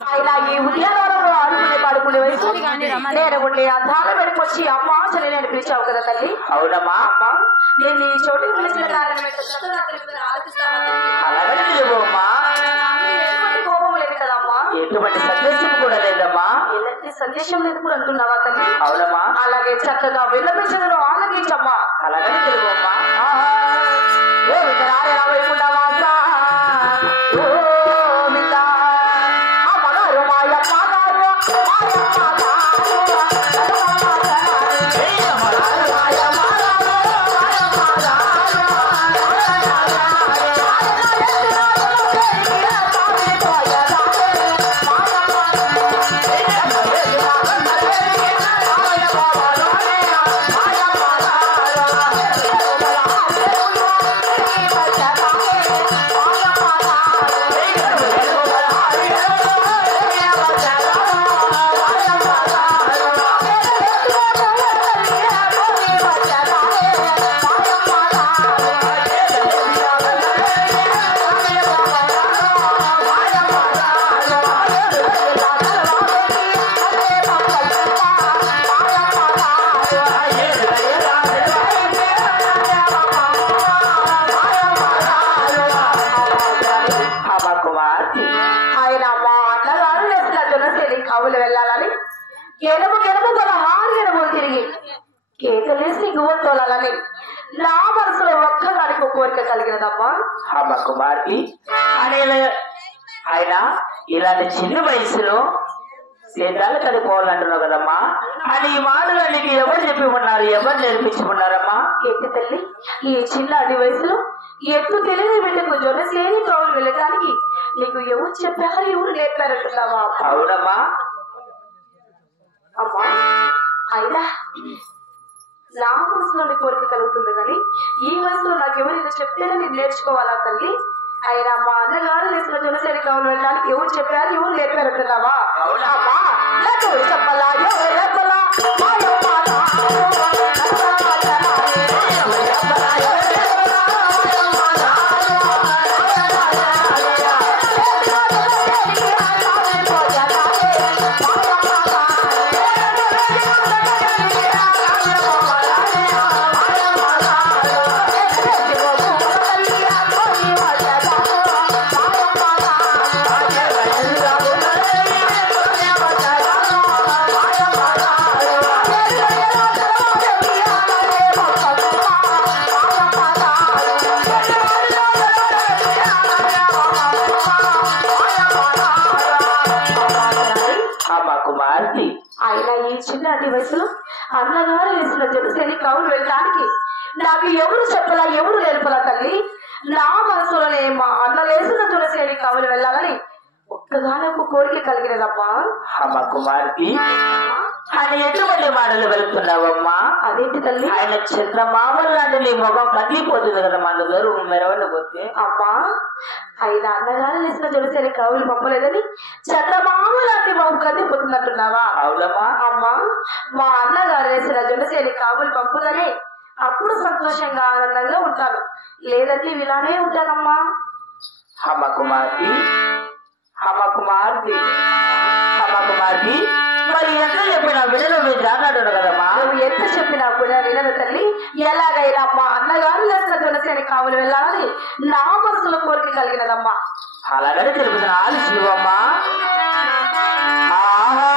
ఆయన ఈ ఉద్యానవనంలో ఆడుకునే పాడుకునే వయసు నేను ఉండే ఆ ధార వెనక్కి వచ్చి అమ్మ అసలు నేను పిలిచావు కదా తల్లి. అవునమ్మా. అమ్మ నేను ఈ చోటుకి పిలిచిన కారణం కోపం లేదు కదమ్మా. ఎటువంటి సందేశం కూడా లేదమ్మా. ఎలాంటి సందేశం లేదు కూడా అంటున్నావా తల్లి? అవునమ్మా. అలాగే చక్కగా విన్నపించడం ఆలకించమ్మా. అలాగే తెలుగమ్మా. కవులు వెళ్ళాలని గెలుపు తన హారిగెలుపులు తిరిగి కేకలేసి గువ్వలు తోలాలని నా మనసులో ఒక్కదానికి కోరిక కలిగినదమ్మా. అమ్మ కుమార్తె ఆయన ఇలాంటి చిన్న వయసులో సేద్యాలు కడిపోవాలంటున్నావు కదమ్మా. అని ఈ మాటలన్నిటి ఎవరు చెప్పి ఉన్నారు, ఎవరు నేర్పించి ఉన్నారమ్మా? ఎత్తి తల్లి ఈ చిన్నటి వయసులో ఎత్తు తెలియని బిడ్డకు జొన్న సేని తోలు వెళ్ళడానికి నీకు ఎవరు చెప్పారు, ఎవరు నేర్పారంటున్నావా? అవునమ్మా. అమ్మా అయినా నా మనసులోని కోరిక కలుగుతుంది కానీ ఈ వయసులో నాకు ఎవరు ఇది చెప్తేనే నేను నేర్చుకోవాలా తల్లి? ఆయన మా అన్నగారు వేసిన జొన్నసేని కవులు వెళ్ళడానికి ఎవరు చెప్పారు, ఎవరు నేర్పారంటున్నావా? అమ్మా నాకు చెప్పలా చెప్పలా ఆయన ఈ చిన్నటి వయసులో అన్నగారు వేసిన జొన్నసేని కవులు వెళ్ళడానికి నాకు ఎవరు చెప్పలా, ఎవరు నేర్పలా తల్లి? నా మనసులోనే మా అన్న వేసిన జొన్నసేని కవులు వెళ్ళాలని ఒక్కగానొక్క కోరిక కలిగినదమ్మా. అమ్మ కుమార్తె ఆయన ఎటువంటి మాటలు వెళ్తున్నావమ్మా? అదేంటి తల్లి? ఆయన చంద్రమామలు లాంటి నీ మొగం కదిలిపోతుంది కదమ్మా. అందరూ మెరవని పోతే అమ్మా ఆయన అన్నగారు వేసిన జొన్నసేని కవులు పంపలేదని చంద్రమామ లాంటి మొగం కదిలిపోతుందంటున్నావా? అవునమ్మా. అమ్మా మా అన్నగారు వేసిన జొన్నసేని కవులు పంపుదని అప్పుడు సంతోషంగా ఆనందంగా ఉంటాను, లేదంటే ఇలానే ఉంటానమ్మా. అమ్మ కుమార్తె మరి ఎంత చెప్పినా వినలు మీరు జానాడు కదమ్మా. నువ్వు ఎంత చెప్పినా కూడా వినదు తల్లి. ఎలాగైనా మా అన్నగారు వేసిన జొన్నసేని కావులు వెళ్ళాలని నా మనసులో కోరిక కలిగినదమ్మా. అలాగనే తెలుపుతున్నా ఆలోచివమ్మా. అమ్మా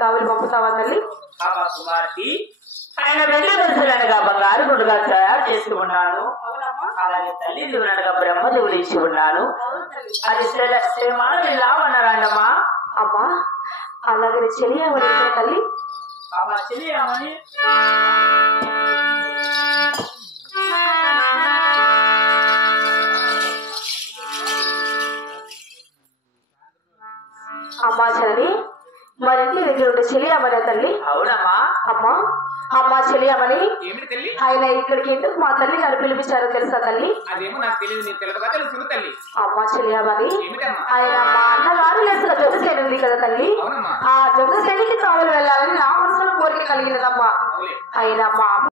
కావాలి పంపుతావా తల్లి? కుమార్తె ఆయన వెళ్ళి దర్శనగా బంగారు గుడుగా తయారు చేసి ఉన్నాను. అలాగే తల్లి దిగునగా బ్రహ్మదేవుడు ఇచ్చి ఉన్నాను. అది శ్రీమాన లావన్నారండమ్మా. అమ్మా అలాగే చెలియమని తల్లి చెలియమని అమ్మా చలి మరి ఇంటి దగ్గర ఉండే చెలియమనే తల్లి. అవునమ్మా. అమ్మా అమ్మా చెలియమని ఏమిటి తల్లి? ఆయన ఇక్కడికి ఎందుకు మా తల్లి నన్ను పిలిపించారో తెలుసా తల్లి? అదేమో నాకు తెలియదు, నీకు తెలియదుగా తెలుసు తల్లి. అమ్మా చెలియమని ఏమిటమ్మా? ఆయన మా అన్నగారు లేసిన జొగసేన ఉంది కదా తల్లి, అవునమ్మా. ఆ జొగసేనికి కావాలి వెళ్ళాలని నా మనసులో కోరిక కలిగినదమ్మా. అవులే. ఆయన మా